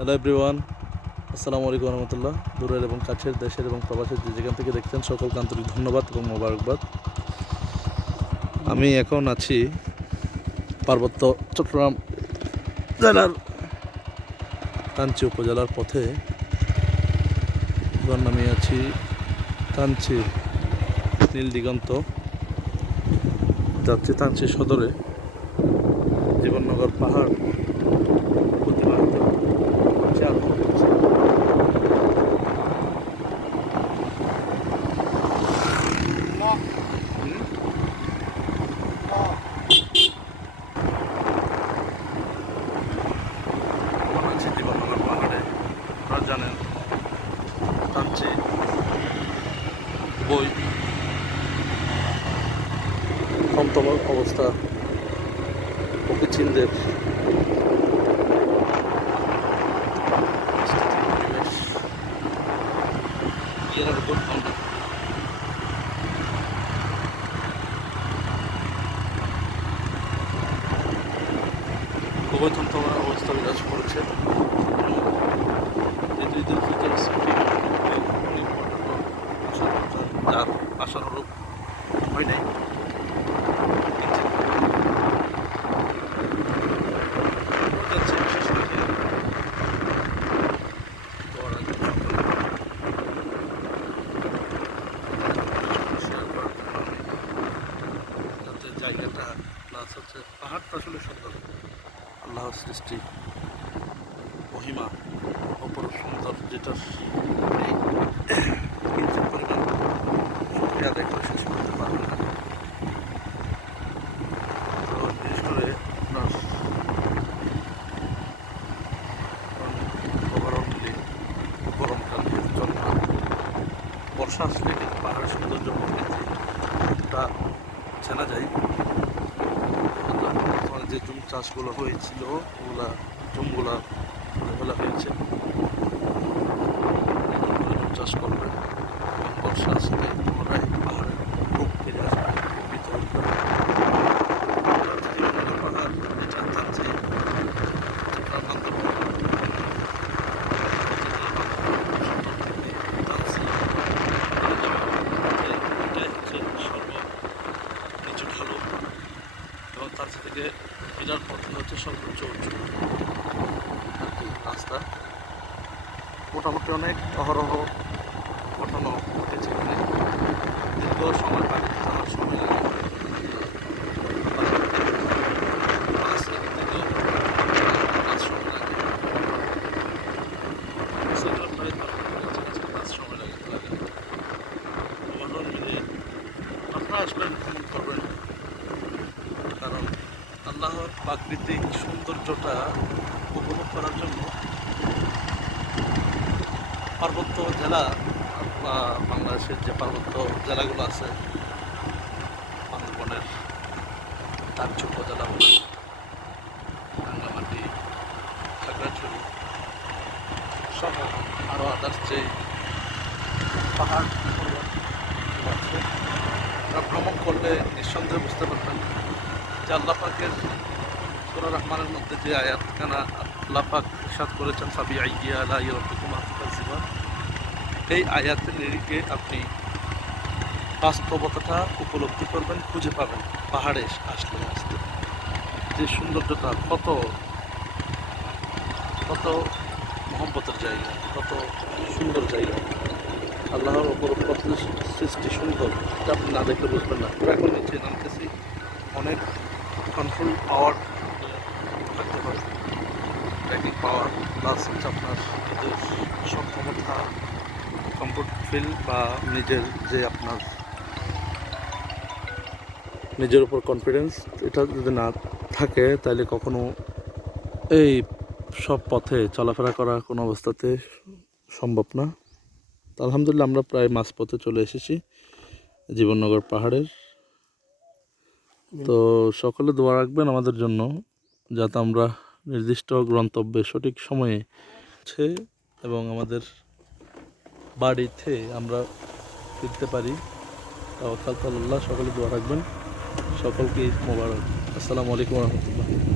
Hello everyone, আসসালামু আলাইকুম রহমতুল্লাহ। দূরের এবং কাছের, দেশের এবং প্রবাসের যে যেখান থেকে দেখছেন সকলকে আন্তরিক ধন্যবাদ এবং মোবারকবাদ। আমি এখন আছি পার্বত্য চট্টগ্রাম জেলার কাঞ্চি উপজেলার পথে। এখন আমি আছি কাঞ্চি নীল দিগন্ত, যাচ্ছি কাঞ্চি সদরে। জীবননগর পাহাড় অতিবাহিত হচ্ছে আর হচ্ছে। জীবননগর পাহাড়ে আপনারা জানেন কাঞ্চি বই থমথম অবস্থা, প্রকৃতিদের পরিবেশ এর উপর আমরা খুবই থমথম অবস্থা বিরাজ করছে। ঈদ উল ফিতর ছুটি অনেক পর্যটক যার আশানুরূপ হয় নাই। যাচ্ছে বিশেষ করে যাতে জায়গাটা প্লাস হচ্ছে পাহাড়টা আসলে সুন্দর, আল্লাহর সৃষ্টি মহিমা অপরূপ সুন্দর, যেটা কিঞ্চিত পরিমাণ শুক্রিয়া আদায় করে শেষ করতে পারবে না। তো বিশেষ করে আপনার ওভারঅলি গরমকাল যেহেতু চলে না, বর্ষা আসলে কিন্তু পাহাড়ের সৌন্দর্য প্রকৃতিটা চেনা যায়। বর্তমানে যে জুম চাষগুলো হয়েছিল ওগুলা জুমগুলা ফেলা হয়েছে, চাষ করবে এবং বর্ষা আসলে পুনরায় পাহাড়ের রূপ ফিরে আসবে ভিতরে ভিতরে। পাহাড় এটা চাচ্ছে সর্বনিচু ঢালু এবং তার থেকে বিরাট পথে হচ্ছে সর্বোচ্চ উঁচু আর কি রাস্তা। মোটামুটি অনেক অহরহ ঘটনা ঘটেছে এখানে। দীর্ঘ সময় পানি টানার সময় লাগে, আপনারা আসবেন, ভ্রমণ করবেন, কারণ আল্লাহর প্রাকৃতিক সৌন্দর্যটা উপভোগ করার জন্য পার্বত্য জেলা বা বাংলাদেশের যে পার্বত্য জেলাগুলো আছে, বান্দরবনের কাঞ্চি উপজেলা বলেন, রাঙ্গামাটি, খাগড়াছড়ি সহ আরও আদার্স যে পাহাড় আছে, তারা ভ্রমণ করলে নিঃসন্দেহে বুঝতে পারবেন যে আল্লাহ পাকের সূরা রহমানের মধ্যে যে আয়াতখানা আল্লাহ পাক ইরশাদ করেছেন ফাবিআইয়ি আলাই রাব্বিকুমা তুকাজ্জিবান, এই আয়াতের নিরিখে আপনি বাস্তবতাটা উপলব্ধি করবেন, খুঁজে পাবেন। পাহাড়ে আসলে আসতে যে সৌন্দর্যটা কত কত মহব্বতের জায়গা, কত সুন্দর জায়গা, আল্লাহর ওপর কত সৃষ্টি সুন্দর, এটা আপনি না দেখলে বুঝবেন না। আমরা এখন নিচে নামতেছি, অনেক কন্ট্রোল পাওয়ার থাকতে পারে, ট্র্যাকিং পাওয়ার প্লাস হচ্ছে আপনার নিজের সক্ষমতা, কমফোর্ট ফিল বা নিজের যে আপনার নিজের উপর কনফিডেন্স, এটা যদি না থাকে তাহলে কখনো এই সব পথে চলাফেরা করা কোনো অবস্থাতে সম্ভব না। তো আলহামদুলিল্লাহ আমরা প্রায় মাঝপথে চলে এসেছি জীবননগর পাহাড়ের। তো সকলে দোয়া রাখবেন আমাদের জন্য, যাতে আমরা নির্দিষ্ট গন্তব্যে সঠিক সময়ে এবং আমাদের বাড়িতে আমরা ফিরতে পারি। তাওয়াক্কালতু আলাল্লাহ, সকলে দোয়া রাখবেন। সকলকে ঈদ মোবারক। আসসালামু আলাইকুম রহমতুল্লাহ।